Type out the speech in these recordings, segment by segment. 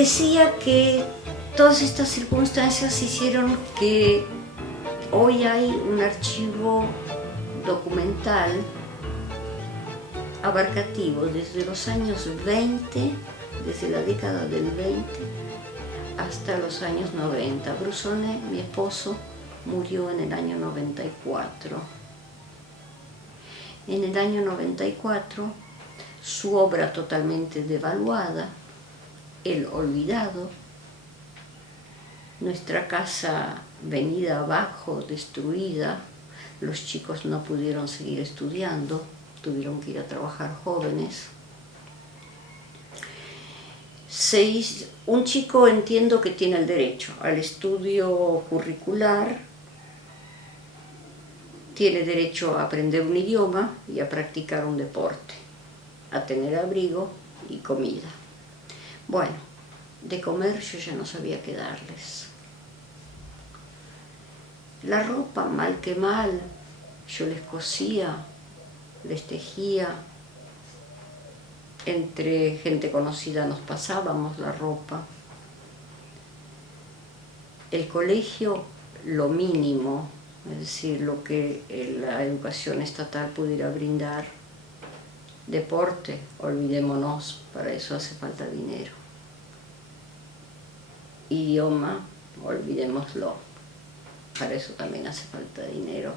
decía que todas estas circunstancias hicieron que hoy hay un archivo documental abarcativo desde los años 20, desde la década del 20 hasta los años 90. Brusone, mi esposo, murió en el año 94. En el año 94, su obra totalmente devaluada, El Olvidado, nuestra casa venida abajo, destruida, los chicos no pudieron seguir estudiando, tuvieron que ir a trabajar jóvenes. Un chico, entiendo que tiene el derecho al estudio curricular, tiene derecho a aprender un idioma y a practicar un deporte, a tener abrigo y comida. Bueno, de comer yo ya no sabía qué darles. La ropa, mal que mal, yo les cosía, les tejía. Entre gente conocida nos pasábamos la ropa. El colegio, lo mínimo, es decir, lo que la educación estatal pudiera brindar. Deporte, olvidémonos, para eso hace falta dinero. Idioma, olvidémoslo, para eso también hace falta dinero.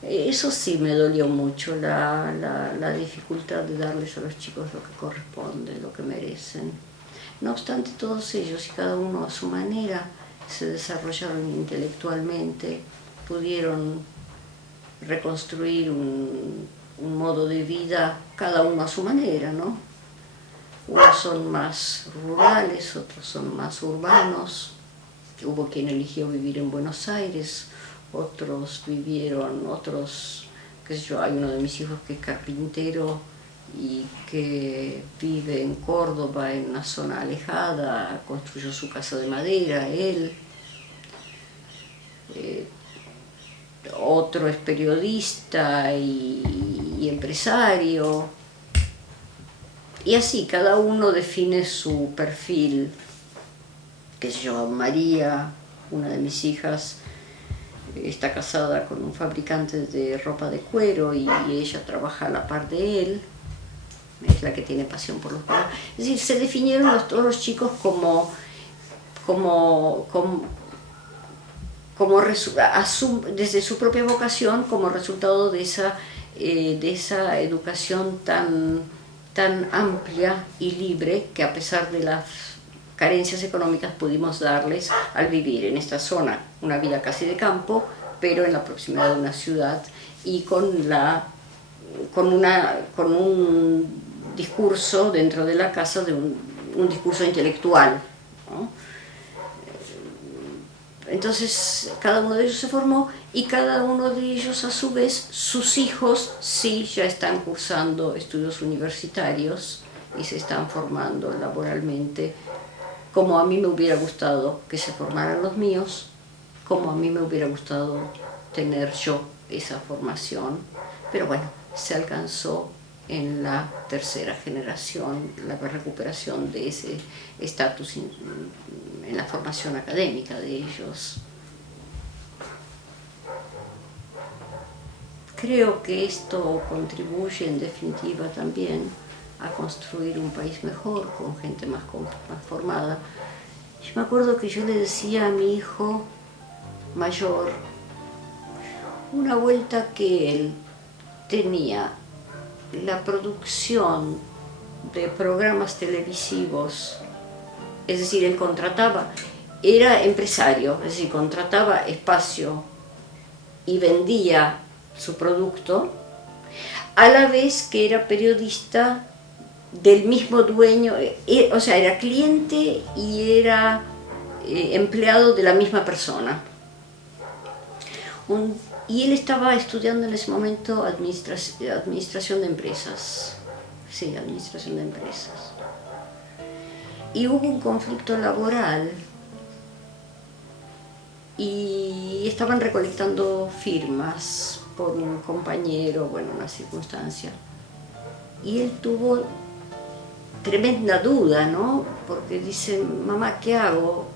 Eso sí me dolió mucho, la dificultad de darles a los chicos lo que corresponde, lo que merecen. No obstante, todos ellos, y cada uno a su manera, se desarrollaron intelectualmente, pudieron reconstruir un modo de vida, cada uno a su manera, ¿no? Unos son más rurales, otros son más urbanos. Hubo quien eligió vivir en Buenos Aires, otros, qué sé yo, hay uno de mis hijos que es carpintero y que vive en Córdoba, en una zona alejada, construyó su casa de madera, él. Otro es periodista y empresario. Y así, cada uno define su perfil. Qué sé yo, María, una de mis hijas, está casada con un fabricante de ropa de cuero y ella trabaja a la par de él, es la que tiene pasión por los colores. Es decir, se definieron todos los chicos desde su propia vocación, como resultado de esa educación tan amplia y libre que, a pesar de las carencias económicas, pudimos darles al vivir en esta zona, una vida casi de campo, pero en la proximidad de una ciudad y con un discurso dentro de la casa, de un discurso intelectual, ¿no? Entonces cada uno de ellos se formó y cada uno de ellos, a su vez, sus hijos sí ya están cursando estudios universitarios y se están formando laboralmente, como a mí me hubiera gustado que se formaran los míos, como a mí me hubiera gustado tener yo esa formación. Pero bueno, se alcanzó en la tercera generación la recuperación de ese estatus en la formación académica de ellos. Creo que esto contribuye en definitiva también a construir un país mejor, con gente más formada. Yo me acuerdo que yo le decía a mi hijo mayor, una vuelta que él tenía la producción de programas televisivos, es decir, él era empresario, es decir, contrataba espacio y vendía su producto, a la vez que era periodista del mismo dueño, o sea, era cliente y era empleado de la misma persona. Y él estaba estudiando en ese momento administración de empresas. Sí, administración de empresas. Y hubo un conflicto laboral y estaban recolectando firmas por un compañero, bueno, una circunstancia. Y él tuvo tremenda duda, ¿no? Porque dice, mamá, ¿qué hago?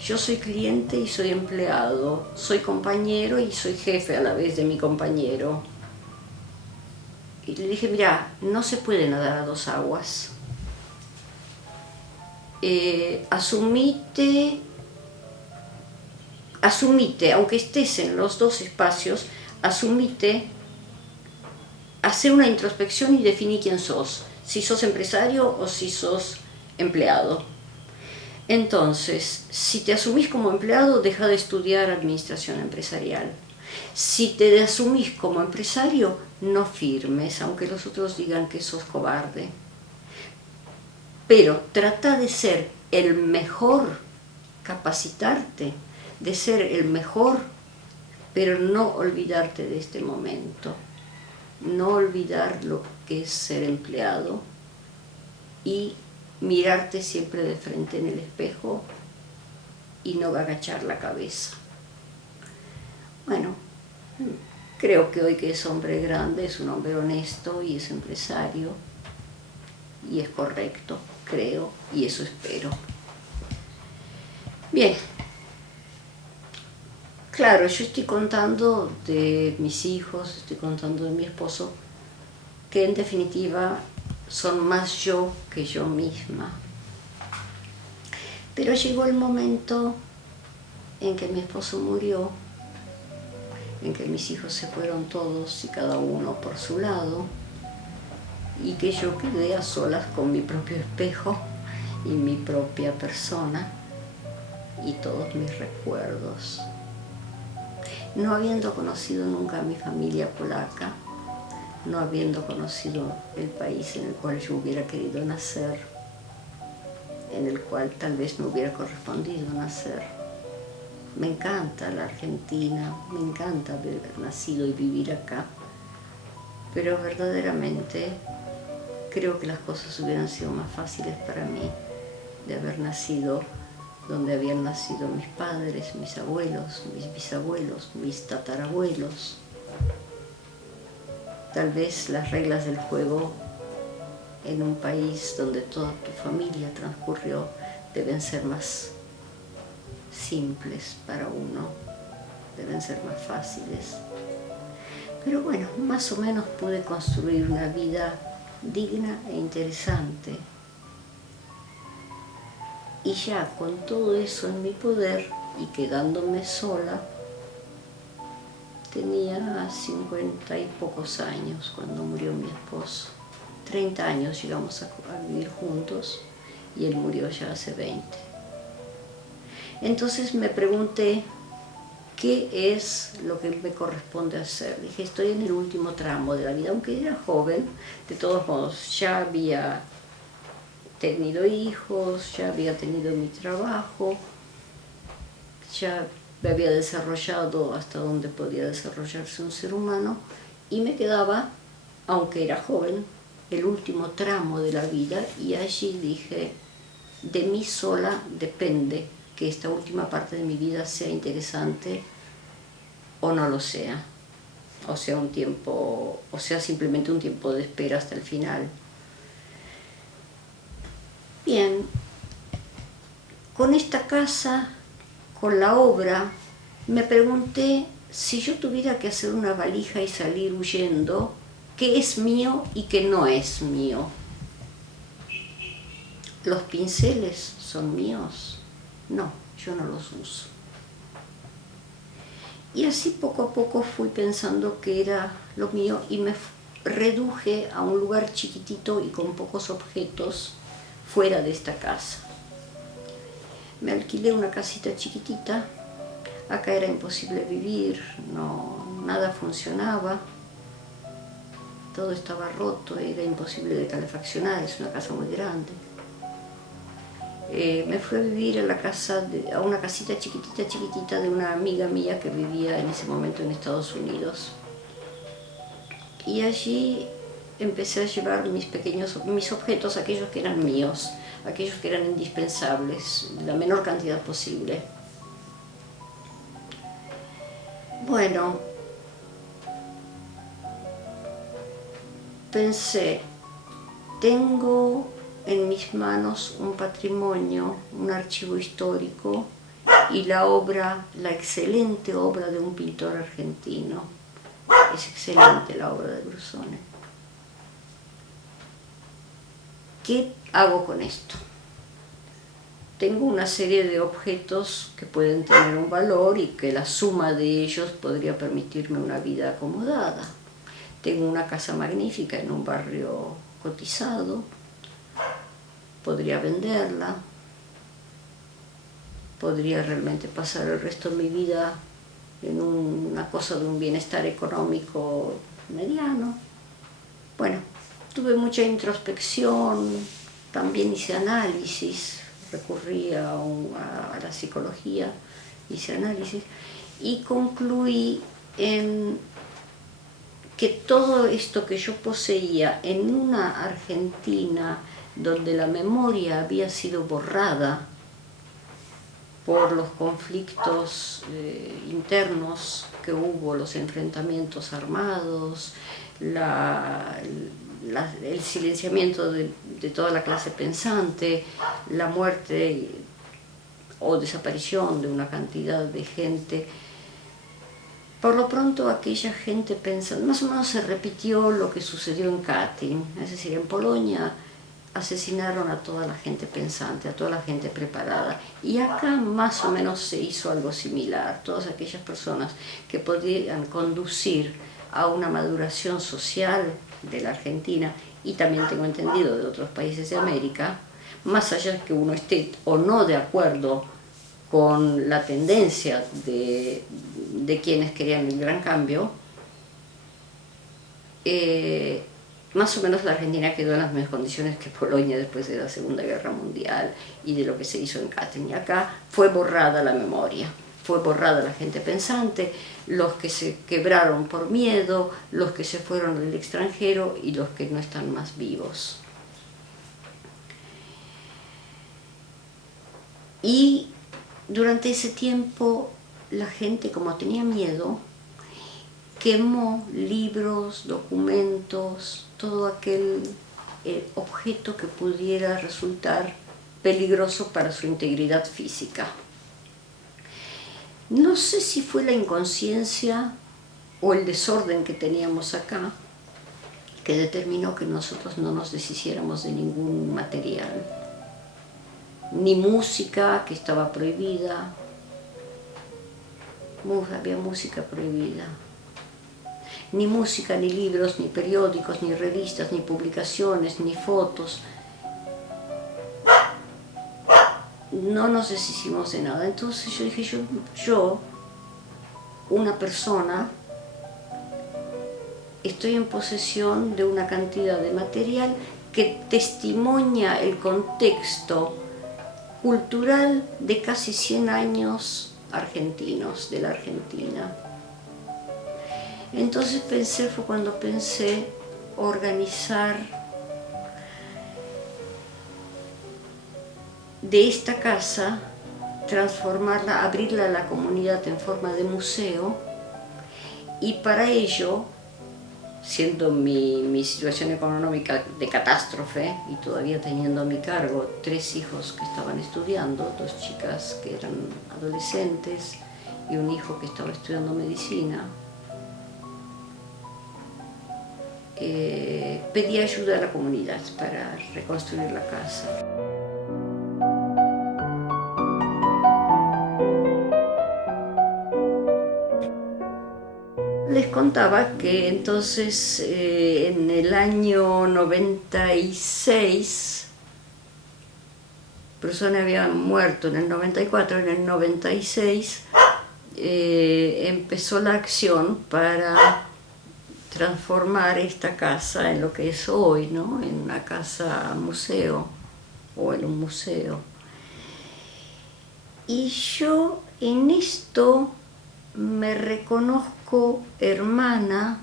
Yo soy cliente y soy empleado, soy compañero y soy jefe a la vez de mi compañero. Y le dije, mira, no se puede nadar a dos aguas. Asumite, aunque estés en los dos espacios, asumite, hacer una introspección y definir quién sos, si sos empresario o si sos empleado. Entonces, si te asumís como empleado, deja de estudiar administración empresarial. Si te asumís como empresario, no firmes, aunque los otros digan que sos cobarde. Pero trata de ser el mejor, capacitarte, de ser el mejor, pero no olvidarte de este momento. No olvidar lo que es ser empleado y mirarte siempre de frente en el espejo y no agachar la cabeza. Bueno, creo que hoy que es hombre grande, es un hombre honesto y es empresario y es correcto, creo, y eso espero. Bien, claro, yo estoy contando de mis hijos, estoy contando de mi esposo, que en definitiva son más yo que yo misma. Pero llegó el momento en que mi esposo murió, en que mis hijos se fueron todos y cada uno por su lado, y que yo quedé a solas con mi propio espejo y mi propia persona y todos mis recuerdos. No habiendo conocido nunca a mi familia polaca, no habiendo conocido el país en el cual yo hubiera querido nacer, en el cual tal vez me hubiera correspondido nacer. Me encanta la Argentina, me encanta haber nacido y vivir acá, pero verdaderamente creo que las cosas hubieran sido más fáciles para mí de haber nacido donde habían nacido mis padres, mis abuelos, mis bisabuelos, mis tatarabuelos. Tal vez las reglas del juego en un país donde toda tu familia transcurrió deben ser más simples para uno, deben ser más fáciles. Pero bueno, más o menos pude construir una vida digna e interesante. Y ya con todo eso en mi poder y quedándome sola, tenía 50 y pocos años cuando murió mi esposo. 30 años llegamos a vivir juntos y él murió ya hace 20. Entonces me pregunté, ¿qué es lo que me corresponde hacer? Dije, estoy en el último tramo de la vida, aunque era joven, de todos modos, ya había tenido hijos, ya había tenido mi trabajo, ya me había desarrollado hasta donde podía desarrollarse un ser humano y me quedaba, aunque era joven, el último tramo de la vida y allí dije, de mí sola depende que esta última parte de mi vida sea interesante o no lo sea, o sea simplemente un tiempo de espera hasta el final. Bien, con esta casa, con la obra, me pregunté si yo tuviera que hacer una valija y salir huyendo, qué es mío y qué no es mío. ¿Los pinceles son míos? No, yo no los uso. Y así poco a poco fui pensando que era lo mío y me reduje a un lugar chiquitito y con pocos objetos fuera de esta casa. Me alquilé una casita chiquitita, acá era imposible vivir, nada funcionaba, todo estaba roto, era imposible de calefaccionar, es una casa muy grande. Me fui a vivir a una casita chiquitita de una amiga mía que vivía en ese momento en Estados Unidos. Y allí empecé a llevar mis objetos, aquellos que eran míos, aquellos que eran indispensables, la menor cantidad posible. Bueno, pensé, tengo en mis manos un patrimonio, un archivo histórico y la excelente obra de un pintor argentino. Es excelente la obra de Brusone. ¿Qué hago con esto? Tengo una serie de objetos que pueden tener un valor y que la suma de ellos podría permitirme una vida acomodada. Tengo una casa magnífica en un barrio cotizado, podría venderla, podría realmente pasar el resto de mi vida en una cosa de un bienestar económico mediano. Bueno, tuve mucha introspección, también hice análisis, recurrí a la psicología, hice análisis y concluí en que todo esto que yo poseía en una Argentina donde la memoria había sido borrada por los conflictos internos que hubo, los enfrentamientos armados, el silenciamiento de toda la clase pensante, la muerte o desaparición de una cantidad de gente. Por lo pronto aquella gente pensando, más o menos se repitió lo que sucedió en Katyn, es decir, en Polonia asesinaron a toda la gente pensante, a toda la gente preparada, y acá más o menos se hizo algo similar. Todas aquellas personas que podían conducir a una maduración social de la Argentina, y también tengo entendido de otros países de América, más allá de que uno esté o no de acuerdo con la tendencia de quienes querían el gran cambio, más o menos la Argentina quedó en las mismas condiciones que Polonia después de la Segunda Guerra Mundial y de lo que se hizo en Katyn. Y acá fue borrada la memoria, fue borrada la gente pensante, los que se quebraron por miedo, los que se fueron al extranjero y los que no están más vivos. Y durante ese tiempo la gente, como tenía miedo, quemó libros, documentos, todo aquel objeto que pudiera resultar peligroso para su integridad física. No sé si fue la inconsciencia o el desorden que teníamos acá que determinó que nosotros no nos deshiciéramos de ningún material, ni música, que estaba prohibida, había música prohibida. Ni música, ni libros, ni periódicos, ni revistas, ni publicaciones, ni fotos. No nos deshicimos de nada. Entonces yo dije, yo, una persona, estoy en posesión de una cantidad de material que testimonia el contexto cultural de casi 100 años argentinos, de la Argentina. Entonces fue cuando pensé organizar de esta casa, transformarla, abrirla a la comunidad en forma de museo, y para ello, siendo mi situación económica de catástrofe y todavía teniendo a mi cargo 3 hijos que estaban estudiando, 2 chicas que eran adolescentes y un hijo que estaba estudiando medicina, pedí ayuda a la comunidad para reconstruir la casa. Les contaba que entonces en el año 96, Brusone había muerto en el 94, en el 96 empezó la acción para transformar esta casa en lo que es hoy, ¿no? En una casa museo o en un museo. Y yo en esto me reconozco hermana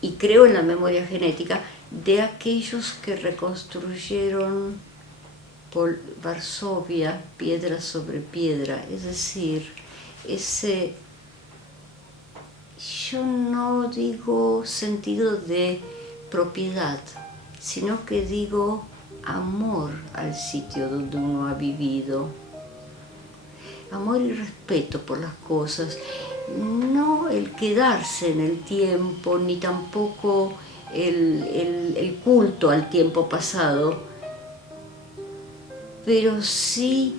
y creo en la memoria genética de aquellos que reconstruyeron por Varsovia piedra sobre piedra, es decir, yo no digo sentido de propiedad, sino que digo amor al sitio donde uno ha vivido. Amor y respeto por las cosas, no el quedarse en el tiempo, ni tampoco el culto al tiempo pasado, pero sí,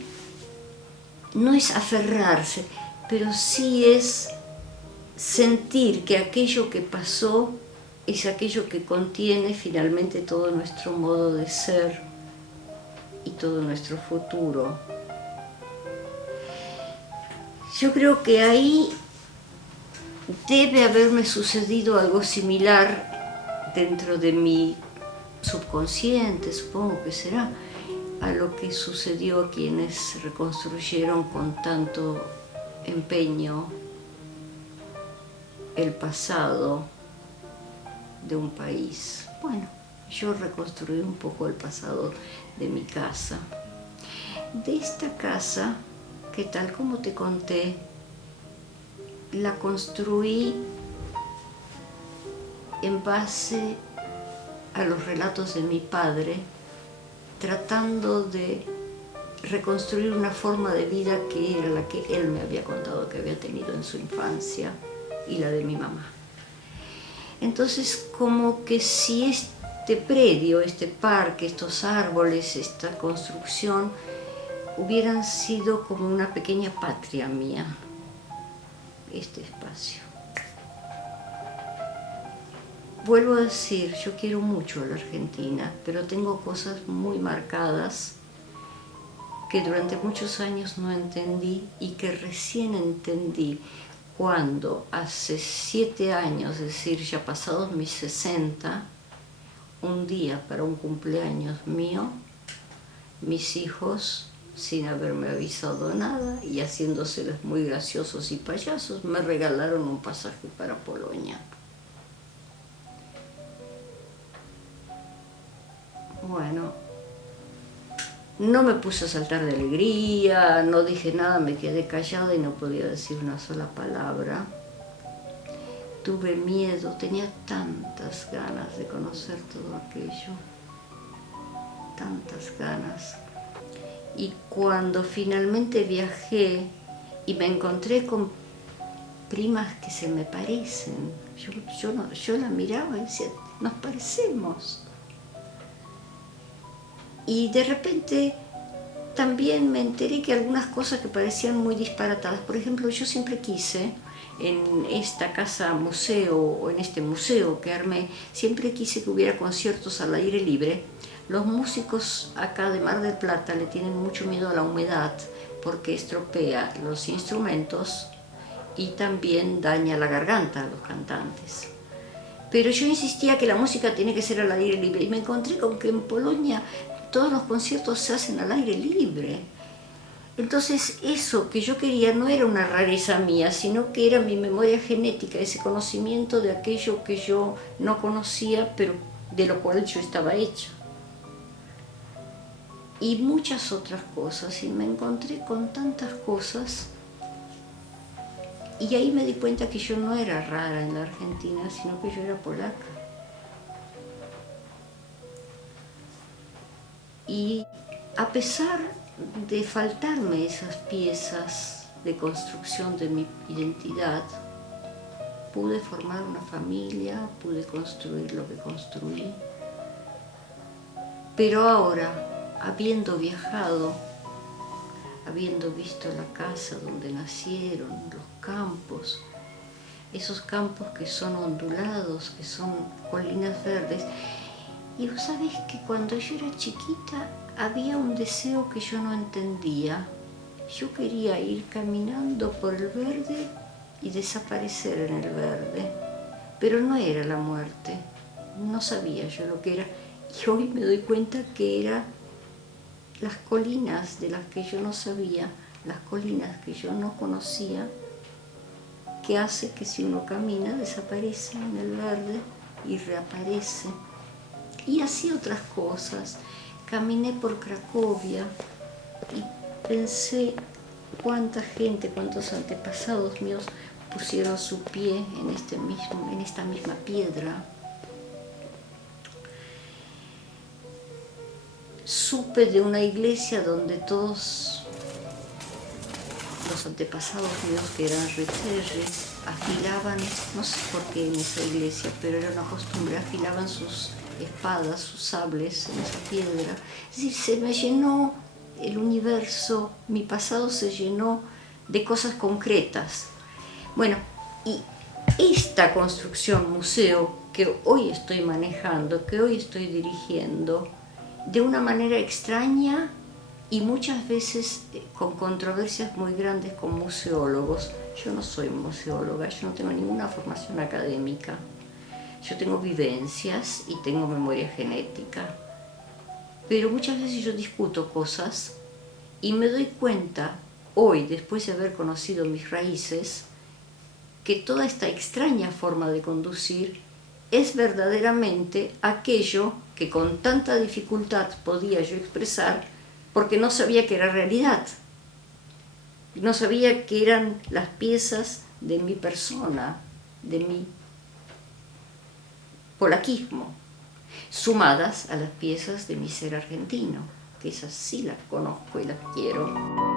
no es aferrarse, pero sí es sentir que aquello que pasó es aquello que contiene finalmente todo nuestro modo de ser y todo nuestro futuro. Yo creo que ahí debe haberme sucedido algo similar dentro de mi subconsciente, supongo que será, a lo que sucedió a quienes reconstruyeron con tanto empeño el pasado de un país. Bueno, yo reconstruí un poco el pasado de mi casa. De esta casa, que tal como te conté, la construí en base a los relatos de mi padre, tratando de reconstruir una forma de vida que era la que él me había contado que había tenido en su infancia y la de mi mamá. Entonces, como que si este predio, este parque, estos árboles, esta construcción hubieran sido como una pequeña patria mía, este espacio. Vuelvo a decir, yo quiero mucho a la Argentina, pero tengo cosas muy marcadas que durante muchos años no entendí y que recién entendí cuando hace 7 años, es decir, ya pasados mis 60, un día para un cumpleaños mío, mis hijos, sin haberme avisado nada y haciéndoselos muy graciosos y payasos, me regalaron un pasaje para Polonia. Bueno, no me puse a saltar de alegría, no dije nada, me quedé callada y no podía decir una sola palabra. Tuve miedo, tenía tantas ganas de conocer todo aquello, tantas ganas. Y cuando finalmente viajé y me encontré con primas que se me parecen, yo la miraba y decía, nos parecemos. Y de repente también me enteré que algunas cosas que parecían muy disparatadas, por ejemplo, yo siempre quise, en esta casa museo o en este museo que armé, siempre quise que hubiera conciertos al aire libre. Los músicos acá de Mar del Plata le tienen mucho miedo a la humedad porque estropea los instrumentos y también daña la garganta a los cantantes. Pero yo insistía que la música tiene que ser al aire libre y me encontré con que en Polonia todos los conciertos se hacen al aire libre. Entonces eso que yo quería no era una rareza mía, sino que era mi memoria genética, ese conocimiento de aquello que yo no conocía, pero de lo cual yo estaba hecha. Y muchas otras cosas, y me encontré con tantas cosas, y ahí me di cuenta que yo no era rara en la Argentina, sino que yo era polaca. Y a pesar de faltarme esas piezas de construcción de mi identidad, pude formar una familia, pude construir lo que construí. Pero ahora, habiendo viajado, habiendo visto la casa donde nacieron, los campos, esos campos que son ondulados, que son colinas verdes, y vos sabés que cuando yo era chiquita había un deseo que yo no entendía. Yo quería ir caminando por el verde y desaparecer en el verde, pero no era la muerte, no sabía yo lo que era. Y hoy me doy cuenta que eran las colinas de las que yo no sabía, las colinas que yo no conocía, que hace que si uno camina desaparece en el verde y reaparece. Y así otras cosas. Caminé por Cracovia y pensé cuánta gente, cuántos antepasados míos pusieron su pie en esta misma piedra. supe de una iglesia donde todos los antepasados míos, que eran reterres, afilaban, no sé por qué en esa iglesia, pero era una costumbre, afilaban sus espadas, sus sables en esa piedra. Es decir, se me llenó el universo, mi pasado se llenó de cosas concretas. Bueno, y esta construcción museo que hoy estoy manejando, que hoy estoy dirigiendo, de una manera extraña y muchas veces con controversias muy grandes con museólogos. Yo no soy museóloga, yo no tengo ninguna formación académica. Yo tengo vivencias y tengo memoria genética. Pero muchas veces yo discuto cosas y me doy cuenta, hoy, después de haber conocido mis raíces, que toda esta extraña forma de conducir es verdaderamente aquello que con tanta dificultad podía yo expresar porque no sabía que era realidad. No sabía que eran las piezas de mi persona, de mi polaquismo, sumadas a las piezas de mi ser argentino, que esas sí las conozco y las quiero.